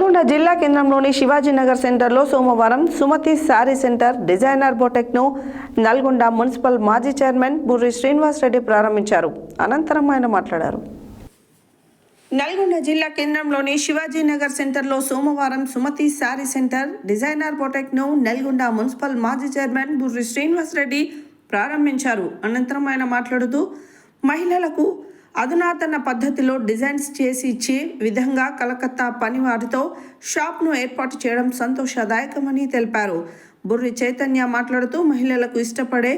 నల్గొండ జిల్లా కేంద్రంలోని శివాజీనగర్ సెంటర్లో సోమవారం సుమతి శారీ సెంటర్ డిజైనర్ బొటెక్ను నల్గొండ మున్సిపల్ మాజీ చైర్మన్ బుర్రి శ్రీనివాస్ రెడ్డి ప్రారంభించారు. అనంతరం ఆయన మాట్లాడారు. నల్గొండ జిల్లా కేంద్రంలోని శివాజీనగర్ సెంటర్లో సోమవారం సుమతి శారీ సెంటర్ డిజైనర్ బొటెక్ను నల్గొండ మున్సిపల్ మాజీ చైర్మన్ బుర్రి శ్రీనివాస్ రెడ్డి ప్రారంభించారు. అనంతరం ఆయన మాట్లాడుతూ మహిళలకు అధునాతన పద్ధతిలో డిజైన్స్ చేసి ఇచ్చే విధంగా కలకత్తా పనివారితో షాప్ను ఏర్పాటు చేయడం సంతోషదాయకమని తెలిపారు. బుర్రి చైతన్య మాట్లాడుతూ మహిళలకు ఇష్టపడే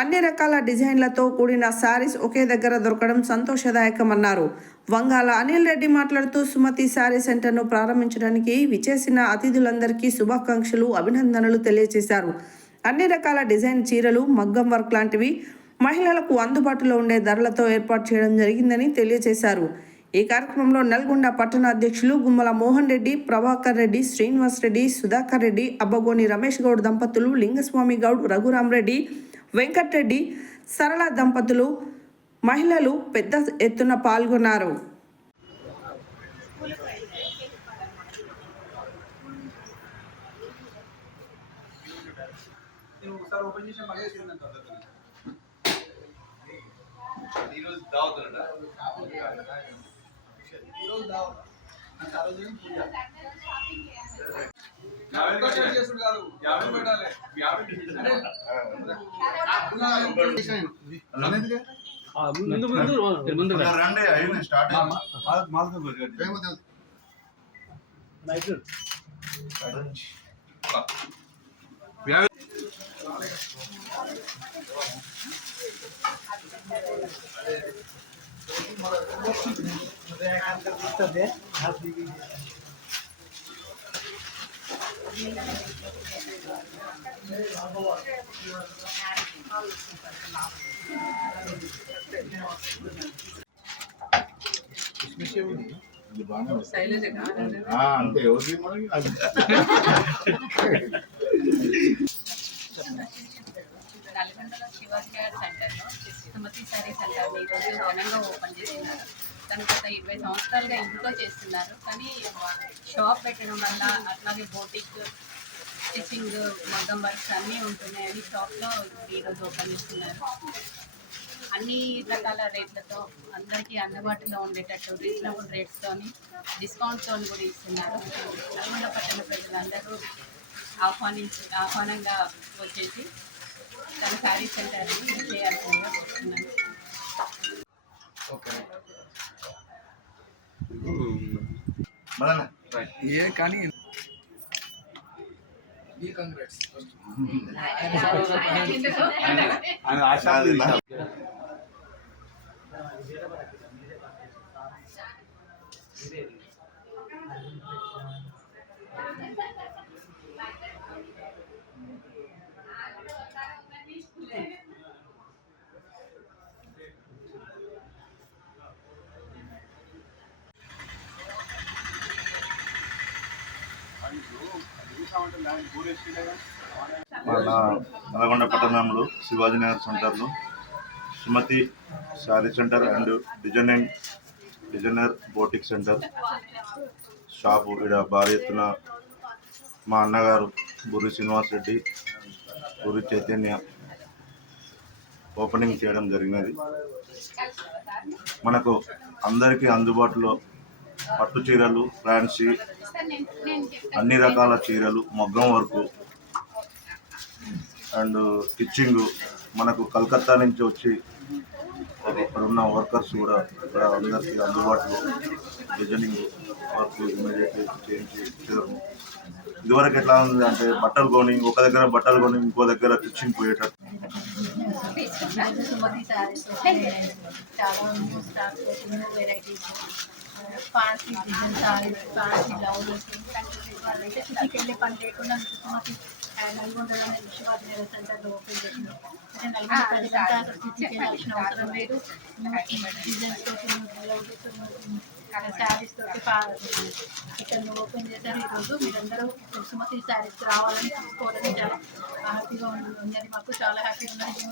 అన్ని రకాల డిజైన్లతో కూడిన శారీస్ ఒకే దగ్గర దొరకడం సంతోషదాయకమన్నారు. వంగాల అనిల్ రెడ్డి మాట్లాడుతూ సుమతి శారీ సెంటర్ను ప్రారంభించడానికి విచ్చేసిన అతిథులందరికీ శుభాకాంక్షలు, అభినందనలు తెలియజేశారు. అన్ని రకాల డిజైన్ చీరలు, మగ్గం వర్క్ లాంటివి మహిళలకు అందుబాటులో ఉండే ధరలతో ఏర్పాటు చేయడం జరిగిందని తెలియజేశారు. ఈ కార్యక్రమంలో నల్గొండ పట్టణ అధ్యక్షులు గుమ్మల మోహన్ రెడ్డి, ప్రభాకర్ రెడ్డి, శ్రీనివాస్ రెడ్డి, సుధాకర్ రెడ్డి, అబ్బగోని రమేష్ గౌడ్ దంపతులు, లింగస్వామి గౌడ్, రఘురామరెడ్డి, వెంకట్రెడ్డి, సరళ దంపతులు, మహిళలు పెద్ద ఎత్తున పాల్గొన్నారు. ఈరోజు దావుతున్నా ఈరోజు దావు చేసుడు కాదు, యాభై పెట్టాలి. అంతే నల్గొండలో శివాజీనగర్ సెంటర్లో సుమతి శారీ సెంటర్ని ఈరోజు ఘనంగా ఓపెన్ చేస్తున్నారు. తను గత 20 సంవత్సరాలుగా ఇంట్లో చేస్తున్నారు. కానీ షాప్ పెట్టడం వల్ల అట్లాగే బోటిక్, స్టిచ్చింగ్, మగ్గం వర్క్స్ అన్నీ ఉంటున్నాయని షాప్లో ఈరోజు ఓపెన్ చేస్తున్నారు. అన్ని రకాల రేట్లతో అందరికీ అందుబాటులో ఉండేటట్టు రీజనబుల్ రేట్స్తోని, డిస్కౌంట్తో కూడా ఇస్తున్నారు. నల్గొండ పట్టణ ప్రజలందరూ ఆహ్వానంగా వచ్చేసి తన శారీ సెంటర్ని చేయాల్సిందిగా కోరుతున్నాను. కానీ మన నల్గొండ పట్టణంలో శివాజీనగర్ సెంటర్లో Sumathi sari centre and designer boutique centre shop ఇక్కడ భారీ ఎత్తున మా అన్నగారు బుర్రి శ్రీనివాస్ రెడ్డి, బుర్రి చైతన్య ఓపెనింగ్ చేయడం జరిగినది. మనకు అందరికీ అందుబాటులో పట్టు చీరలు, ఫ్యాన్సీ, అన్ని రకాల చీరలు, మగ్గం వర్క్ అండ్ స్టిచ్చింగ్ మనకు కలకత్తా నుంచి వచ్చి ఇక్కడ ఉన్న వర్కర్స్ కూడా ఇక్కడ అందరికీ అందుబాటులో డిజైనింగ్ వర్క్ ఇమీడియట్లీ చేయించి ఇచ్చారు. ఇదివరకు ఎట్లా ఉంది అంటే బట్టలు కొని ఒక దగ్గర బట్టలు కొని ఇంకో దగ్గర స్టిచ్చింగ్ పోయేటట్టు. Party design saris, party blouses, వాళ్ళైతే సిటీకి వెళ్ళే పని లేకుండా సుమతి నల్గొండలో శివాజీనగర్ సెంటర్లో ఓపెన్ చేసింది. అంటే నల్గొండ ప్రజలంతా అక్కడ సిటీకి వెళ్ళాల్సిన అవసరం లేదు. డిజైన్స్ తోటి, బ్లౌజెస్, శారీస్ తోటి ఇక్కడ ఓపెన్ చేశారు. ఈరోజు మీరందరూ సుమతి శారీస్ రావాలని, తీసుకోవాలని చాలా హ్యాపీగా ఉందని మాకు చాలా హ్యాపీగా ఉన్నది.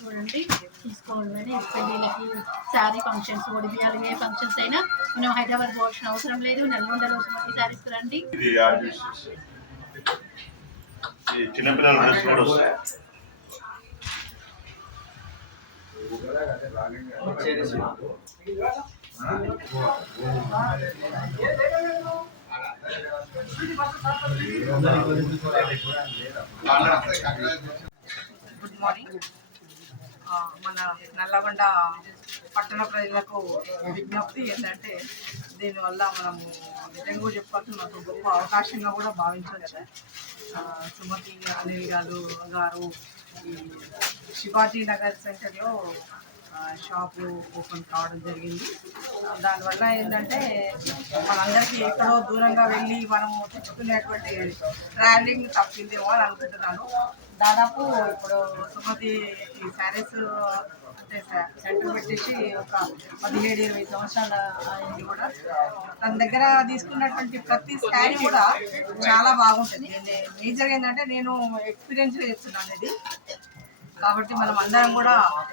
చూడండి తీసుకోవాలని పెళ్ళిళ్ళకి శారీ ఫంక్షన్స్ ఒడిబియాలు ఏ ఫంక్షన్స్ అయినా మనం హైదరాబాద్ పోవాల్సిన అవసరం లేదు. నల్గొండలో సుమతి శారీస్ రండి. ఇది యాడ్ చేసేసి ఈ చిన్నపిల్లల డ్రెస్ కూడా వస్తాయి. Good morning. మన నల్లగొండ పట్టణ ప్రజలకు విజ్ఞప్తి ఏంటంటే దీనివల్ల మనము నిజంగా చెప్పుకోవచ్చు నాకు గొప్ప అవకాశంగా కూడా భావించవచ్చు. సుమతి అనిల్ గారు ఈ శివాజీ నగర్ సెంటర్లో షాపు ఓపెన్ కావడం జరిగింది. దానివల్ల ఏంటంటే మనందరికీ ఎక్కడో దూరంగా వెళ్ళి మనము తెచ్చుకునేటువంటి ట్రావెలింగ్ తప్పిందేమో అని అనుకుంటున్నాను. దాదాపు ఇప్పుడు సుమతి ఈ శారీస్ అంటే సెంటర్ పెట్టేసి ఒక 17-20 సంవత్సరాల అయింది కూడా. తన దగ్గర తీసుకున్నటువంటి ప్రతి శారీ కూడా చాలా బాగుంటుంది. మేజర్గా ఏంటంటే నేను ఎక్స్పీరియన్స్గా చెప్తున్నాను ఇది. కాబట్టి మనం అందరం కూడా